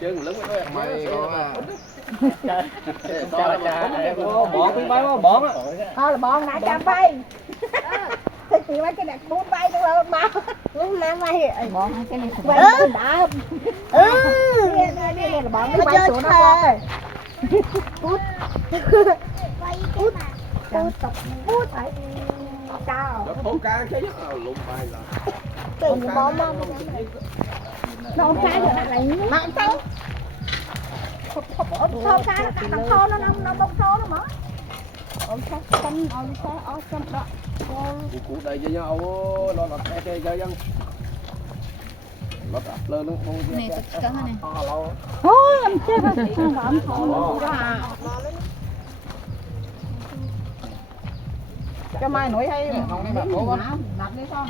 Chừng lớn với mày có bỏ cái bay bỏ á. Thôi là bọn nãy cho vay. Thì chị mấy cái đẹp muốn vay đâu rồi mà. Má vay. Bọn cái này vay đã. Đây là bọn nó vay xuống nó thôi. Cút. Cút. Cút phải. Sao? Nó thốn cá cái nhất là lụng bay là. Tiền bom không? Nó không trái rồi lại mà không sao. Thô cá nó đang thô nó bông thô nó mở. Ôi sao xanh ôi xanh đó. Cụ đây cho nhau nó lọt cái cho dân. Lọt lên nó không. Này tất cả này. Thôi làm chết rồi. Không thô ra. cái mai nổi hay không đi mà cố con Nạp đi con.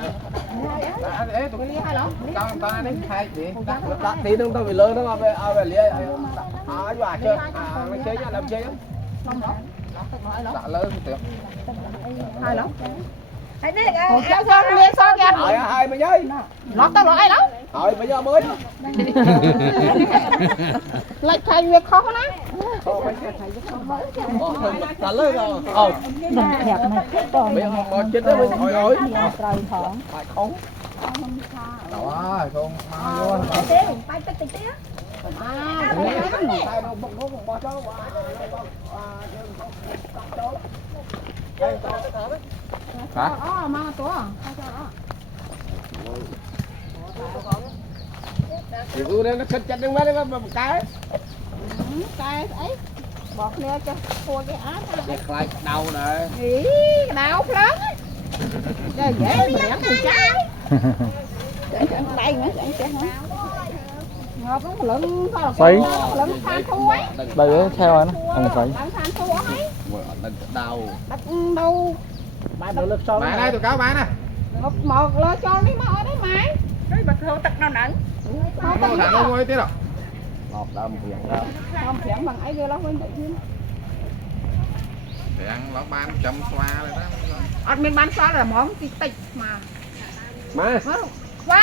ê tụi đi hay lắm ta đến hai chị Đặt tí nữa tao bị lớn nó về lia dọa chơi nó chơi nhá làm chơi đã lớn tuyệt Hai lắm. Hãy đi còn kéo sao lên sao kìa ai mà chơi lót tao loại lắm hỏi bây giờ mới lại thay việc khó lắm đã lớn rồi Đừng đẹp mà chết rồi. bây giờ một chết đó mình hỏi hỏi Trời thoảng. phải không đó không vô Bay tích tích tía. hả Mà tổ. thì cứ đến nó khích chặt đứng mấy một cái Cái ấy. Bọt nè cho cua cái áp. chặt lại đầu này Ý, cái đau lắm. Trời dễ mà lắm thì trái. Chẳng bay nữa, chẳng ngọt lắm, lưng thôi là lưng than thu ấy. đây theo anh không phải Lưng than thu ấy. đầu Bắt đâu. mai được lực so mày đây tụi cáo bán nè Một lơ cho đi mà ở đấy mày. Cái bật hô tật nào nặng. không có thằng đâu ngồi tí đâu ngọt đâm hiện ra Không phèn bằng ấy đưa lắm bên tự nhiên. để ăn lót bán chấm xoa rồi đó Ở bên bán xóa là món cái tịch mà. má Quá.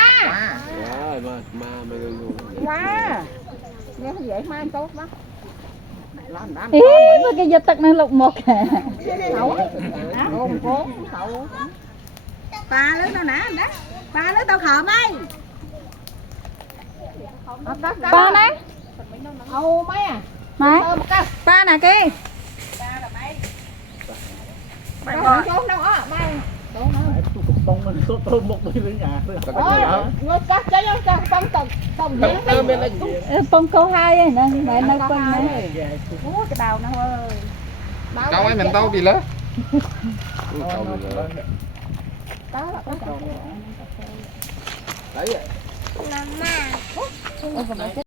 rồi mà mày Quá. Nghe không dễ mai tốt lắm. Làm Ý với cái giật tật năng lục một hả? Khẩu ôm cố khẩu. Ba lứa tao nã đó. Ba lứa tao khờ mày. Ba nè. Âu mấy à? Này. Ba nè kia. Mày còn trốn đâu á mày. bông mình tôi một đôi với nhà Ngồi cắt cho trong tổng bên này Phong câu hai ấy nè, mẹ nói con nè. cái đào nó ơi. cháu ấy mình đâu đi lớn Đó là cái đấy Mama.